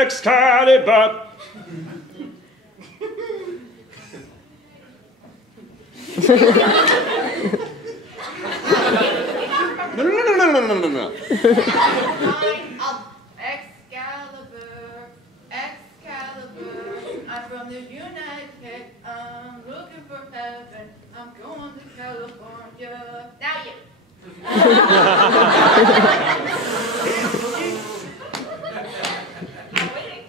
Excalibur! Excalibur! No. Excalibur, Excalibur. I'm from the United. I'm looking for heaven. I'm going to California. Now you. I'm waiting.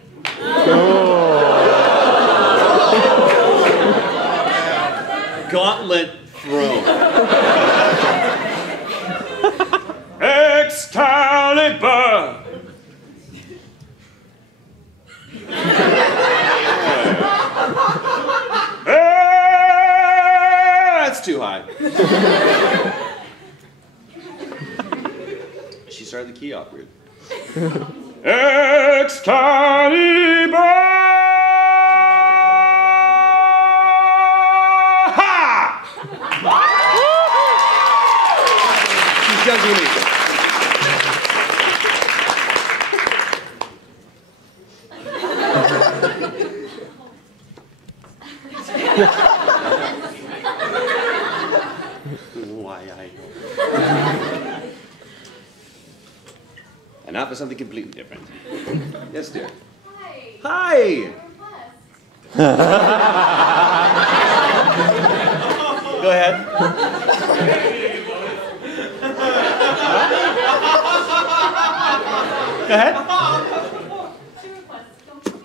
Gauntlet thrown. Excalibur! That's too high. She started the key off weird. Excalibur! Ha! She's judging me. Why I know. And now for something completely different. Yes, dear. Hi. Hi. Go ahead. Go ahead. 2 requests. Don't please.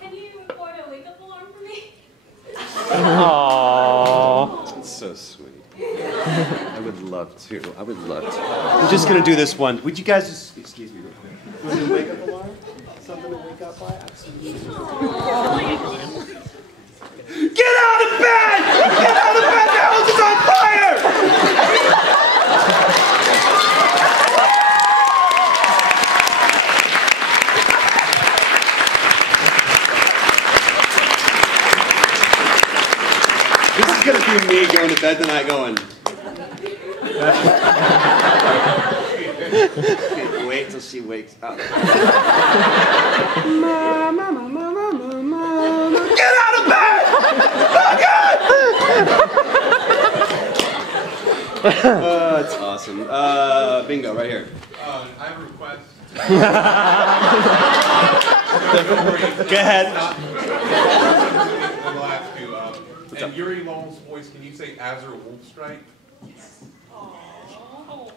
Can you record a wake-up alarm for me? Aww. That's so sweet. I would love to. I would love to. I'm just going to do this one. Would you guys just, excuse me real quick. You want to wake up alarm? Something to wake up by? Absolutely. Get out of bed! Get out of bed! The house is on fire! This is going to be me going to bed tonight going. Wait till she wakes up. Get out of bed! Oh, God! That's awesome. Bingo, right here. I have a request. Go ahead. I'll ask you. In Yuri Lowell's voice, can you say Azure Wolf Strike?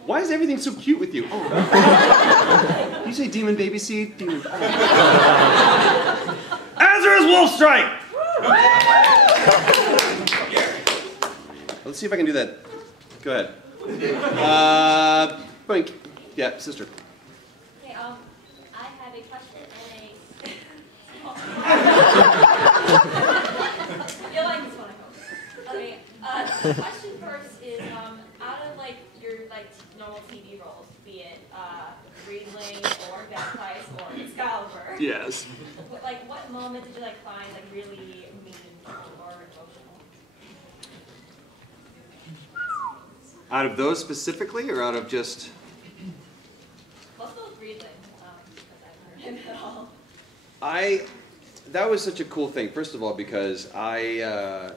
Why is everything so cute with you? Oh. You say demon baby seed? Demon. Azure Wolf Strike! Let's see if I can do that. Go ahead. Blink. Yeah, sister. Okay, I had a question and you'll like this one, I hope. Okay, the question first is, out of like your normal TV roles, be it Riesling or Baptiste or Excalibur. Yes. What moment did you find really meaningful or emotional? Out of those specifically, or out of just? Let's go with Riesling, because I've heard him at all. That was such a cool thing. First of all, because I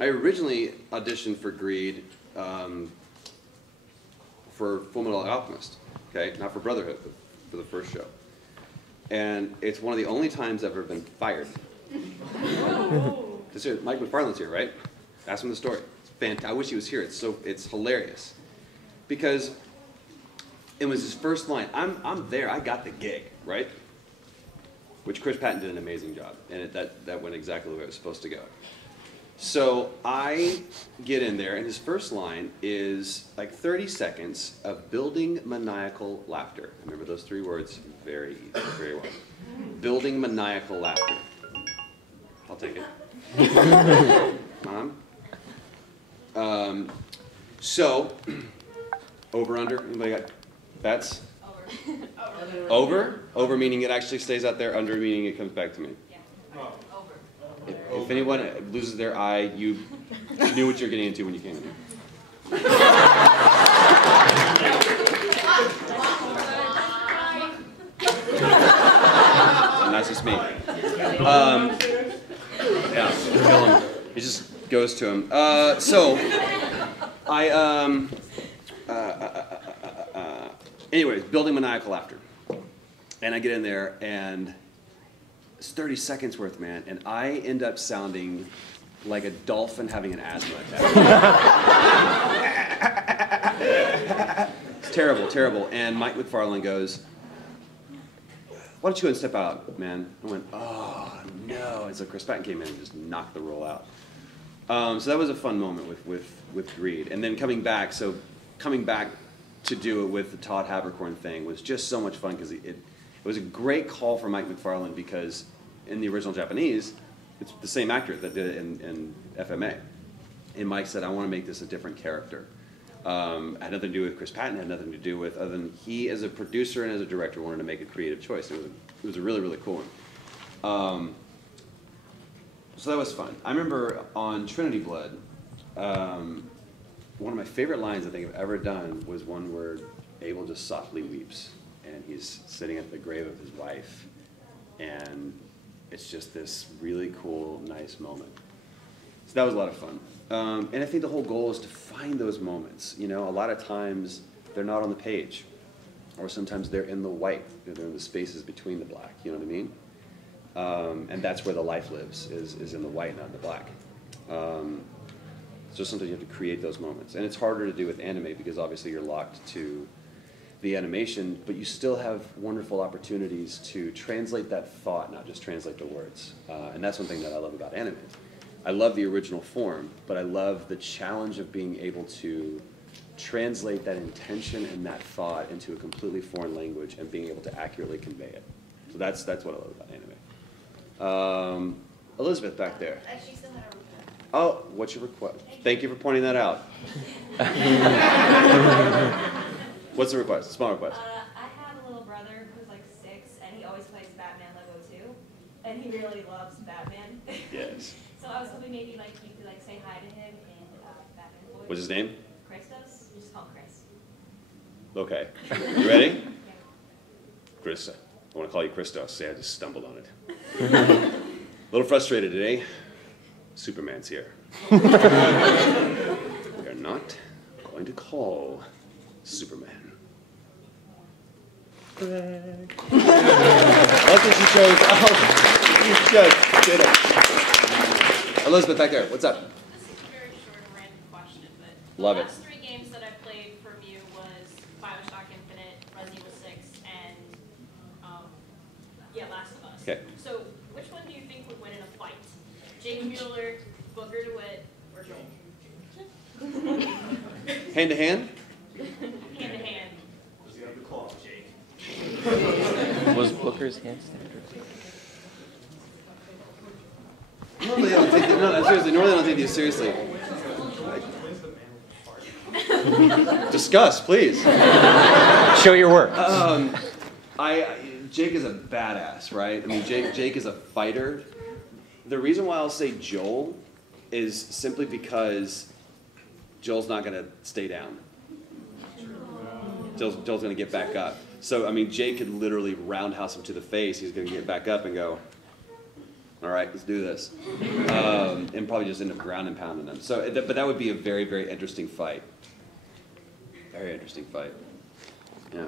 originally auditioned for Greed for Fullmetal Alchemist, okay, not for Brotherhood, but for the first show. And it's one of the only times I've ever been fired. Mike McFarlane's here, right? Ask him the story. It's fantastic. I wish he was here. It's hilarious, because it was his first line. I'm there. I got the gig, right? Which Chris Patton did an amazing job, and that went exactly the way it was supposed to go. So I get in there, and his first line is 30 seconds of building maniacal laughter. Remember those 3 words very well. Building maniacal laughter. I'll take it. Mom? So, over, under, anybody got bets? Over. Over? Over meaning it actually stays out there, under meaning it comes back to me. Yeah. Over. It If anyone loses their eye, you knew what you're getting into when you came in here. And that's just me. Yeah, kill him. It just goes to him. So, anyways, building maniacal laughter. And I get in there, and it's 30 seconds worth, man, and I end up sounding like a dolphin having an asthma attack. It's terrible, terrible. And Mike McFarlane goes, why don't you go and step out, man? I went, oh, no. And so Chris Patton came in and just knocked the roll out. So that was a fun moment with Greed. And then coming back to do it with the Todd Haberkorn thing was just so much fun because it was a great call for Mike McFarlane because in the original Japanese, it's the same actor that did it in FMA. And Mike said, I want to make this a different character. Had nothing to do with Chris Patton, had nothing to do with, other than he as a producer and as a director wanted to make a creative choice. It was a really, really cool one. So that was fun. I remember on Trinity Blood, one of my favorite lines I think I've ever done was one where Abel just softly weeps, and he's sitting at the grave of his wife, and it's just this really cool, nice moment. So that was a lot of fun. And I think the whole goal is to find those moments. You know, a lot of times they're not on the page, or sometimes they're in the white, they're in the spaces between the black, you know what I mean? And that's where the life lives, is in the white, not in the black. So sometimes you have to create those moments. And it's harder to do with anime because obviously you're locked to the animation, but you still have wonderful opportunities to translate that thought, not just translate the words. And that's one thing that I love about anime. I love the original form, but I love the challenge of being able to translate that intention and that thought into a completely foreign language and being able to accurately convey it. So that's what I love about anime. Elizabeth back there. She still had a request. Oh, what's your request? Thank you for pointing that out. What's the request? Small request. I have a little brother who's like 6, and he always plays Batman Lego too, and he really loves Batman. Yes. So I was hoping maybe like you could like say hi to him in Batman voice. What's his name? Christos. You just call him Chris. Okay. You ready? Yeah. Chris, I want to call you Christos. Say I just stumbled on it. A little frustrated today. Superman's here. We are not going to call Superman. Lucky she chose. Oh, you just did it. Elizabeth back there. What's up? This is a very short and random question, but Love the it. last 3 games that I played from you was BioShock Infinite, Resident Evil 6, and Last of Us. Okay. So which one do you think would win in a fight? Jake Mueller, Booker DeWitt, or Joel? Hand to hand? Hand to hand. Was Booker's handstand? Normally I don't take Normally I don't take these seriously. Discuss, please. Show your work. Jake is a badass, right? I mean, Jake is a fighter. The reason why I'll say Joel is simply because Joel's not going to stay down. Joel's going to get back up. So, I mean, Jake could literally roundhouse him to the face. He's going to get back up and go, all right, let's do this. And probably just end up ground and pounding him. So, but that would be a very, very interesting fight. Very interesting fight. Yeah.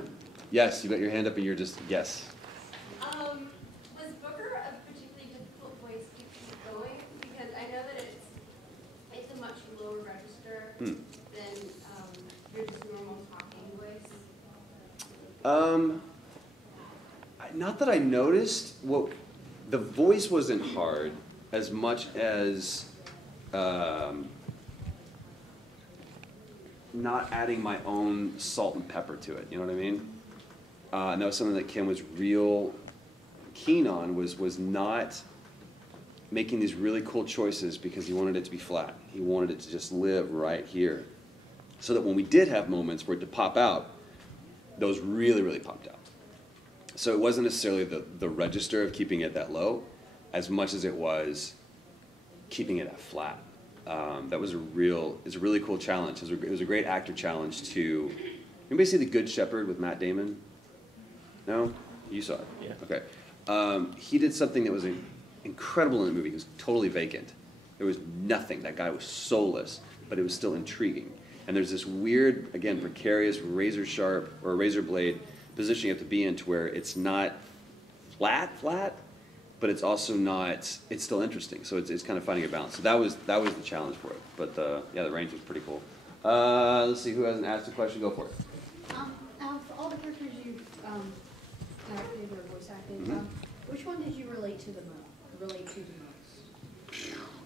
Yes, you got your hand up and you're just, yes. Was Booker a particularly difficult voice to keep going? Because I know that it's a much lower register than your just normal talking voice. Not that I noticed. Well, the voice wasn't hard as much as not adding my own salt and pepper to it. You know what I mean? And that was something that Kim was real keen on, was not making these really cool choices because he wanted it to be flat. He wanted it to just live right here. So that when we did have moments for it to pop out, those really, really popped out. So it wasn't necessarily the register of keeping it that low as much as it was keeping it at flat. That was a really cool challenge. It was a great actor challenge to. Anybody see The Good Shepherd with Matt Damon? No, you saw it. Yeah. Okay. He did something that was incredible in the movie. He was totally vacant. There was nothing. That guy was soulless, but it was still intriguing. And there's this weird, again, precarious razor sharp or razor blade position you have to be in to where it's not flat, but it's also not, it's still interesting. So it's kind of finding a balance. So that was the challenge for it. But yeah, the range was pretty cool. Let's see, who hasn't asked a question? Go for it. Of all the characters you've acted or voice acted, which one did you relate to the most?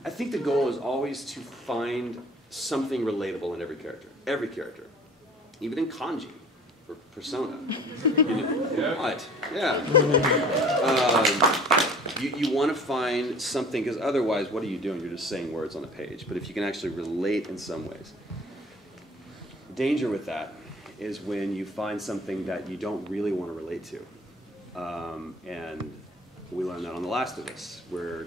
I think the goal is always to find something relatable in every character, even in kanji or persona. What? Yeah. You want to find something, because otherwise, what are you doing? You're just saying words on a page. But if you can actually relate in some ways, danger with that is when you find something that you don't really want to relate to, and we learned that on The Last of Us, where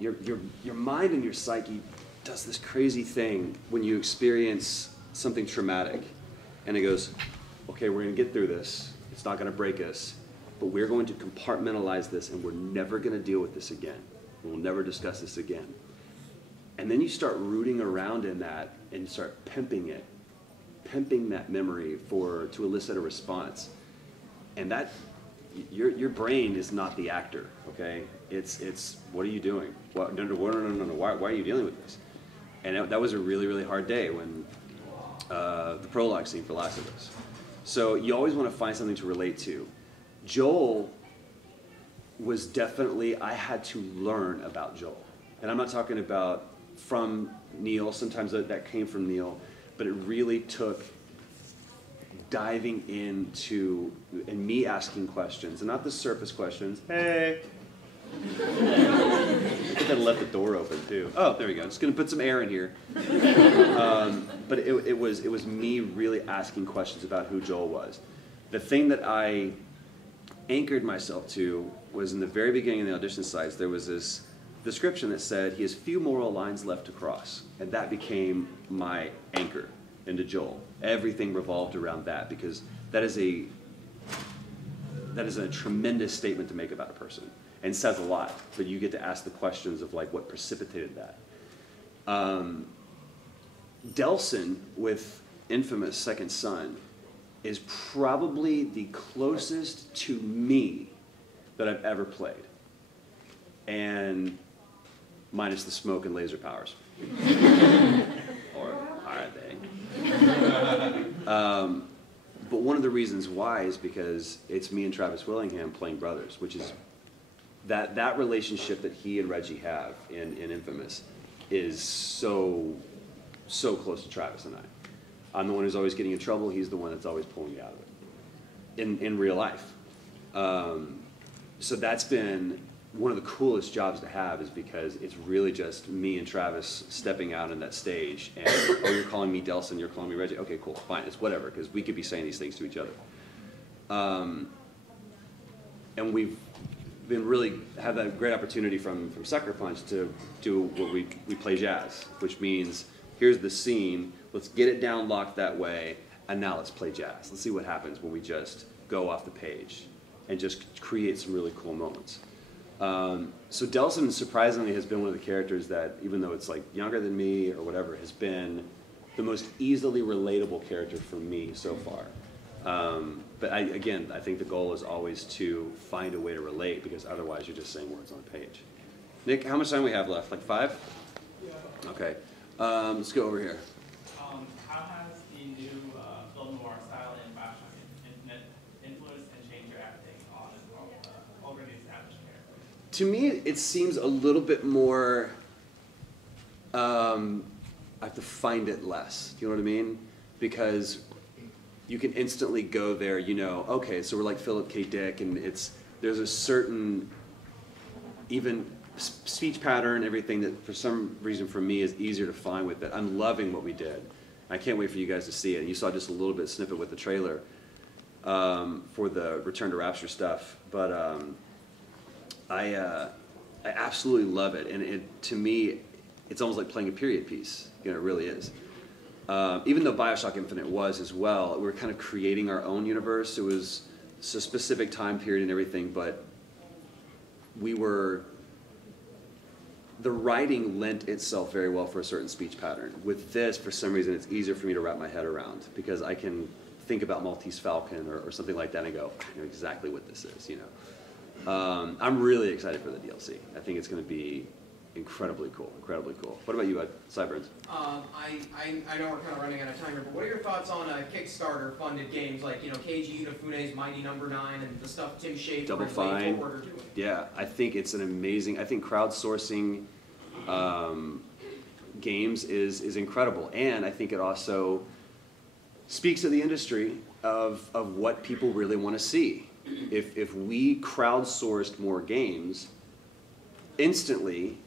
your mind and your psyche does this crazy thing when you experience something traumatic, and it goes, okay, we're going to get through this. It's not going to break us, but we're going to compartmentalize this, and we're never going to deal with this again. We'll never discuss this again. And then you start rooting around in that and start pimping that memory to elicit a response. And that, your brain is not the actor, okay? It's what are you doing? No, why are you dealing with this? And that was a really, really hard day when the prologue scene for Last of Us. So you always want to find something to relate to. Joel was definitely, I had to learn about Joel. And I'm not talking about from Neil, sometimes that came from Neil, but it really took diving into, and me asking questions, and not the surface questions. Hey. I think I left the door open too. Oh, there we go. Just gonna put some air in here. But it was me really asking questions about who Joel was. The thing that I anchored myself to was in the very beginning of the audition sites, there was this description that said he has few moral lines left to cross, and that became my anchor into Joel. Everything revolved around that, because that is a tremendous statement to make about a person, and says a lot. But you get to ask the questions of like what precipitated that. Delson with infamous Second Son is probably the closest to me that I've ever played, and minus the smoke and laser powers. Or are they? But one of the reasons why is because it's me and Travis Willingham playing brothers, which is that relationship that he and Reggie have in Infamous is so close to Travis and I. I'm the one who's always getting in trouble. He's the one that's always pulling me out of it in real life. So that's been one of the coolest jobs to have, is because it's really just me and Travis stepping out on that stage, and oh, you're calling me Delson, you're calling me Reggie. Okay, cool, fine, it's whatever, because we could be saying these things to each other. And we've been really had that great opportunity from Sucker Punch to do what we play jazz, which means here's the scene, let's get it down locked that way, and now let's play jazz. Let's see what happens when we just go off the page and just create some really cool moments. So Delson surprisingly has been one of the characters that, even though it's like younger than me or whatever, has been the most easily relatable character for me so far. But I think the goal is always to find a way to relate, because otherwise you're just saying words on a page. Nick, how much time we have left? Like 5? Yeah. Okay. Let's go over here. How has the new film noir style in Bioshock influenced and changed your acting on an already established character? To me, it seems a little bit more, I have to find it less. Do you know what I mean? Because you can instantly go there, you know, okay, so we're like Philip K. Dick, and there's a certain, even speech pattern, everything that for some reason for me is easier to find with it. I'm loving what we did. I can't wait for you guys to see it. And you saw just a little bit snippet with the trailer for the Return to Rapture stuff. But I I absolutely love it, and to me, it's almost like playing a period piece. You know, it really is. Even though BioShock Infinite was as well, we were kind of creating our own universe. It was a specific time period and everything, but the writing lent itself very well for a certain speech pattern. With this, for some reason, it's easier for me to wrap my head around because I can think about Maltese Falcon or something like that and go, I know exactly what this is, you know. I'm really excited for the DLC. I think it's going to be incredibly cool, incredibly cool. What about you, Cyburns? I know we're kind of running out of time here, but what are your thoughts on Kickstarter-funded games like, you know, Keiji Itafune's Mighty Number 9 and the stuff Tim Schafer Double and Fine. Forward are doing? Yeah, I think it's an amazing, I think crowdsourcing games is incredible. And I think it also speaks to the industry of what people really want to see. If we crowdsourced more games, instantly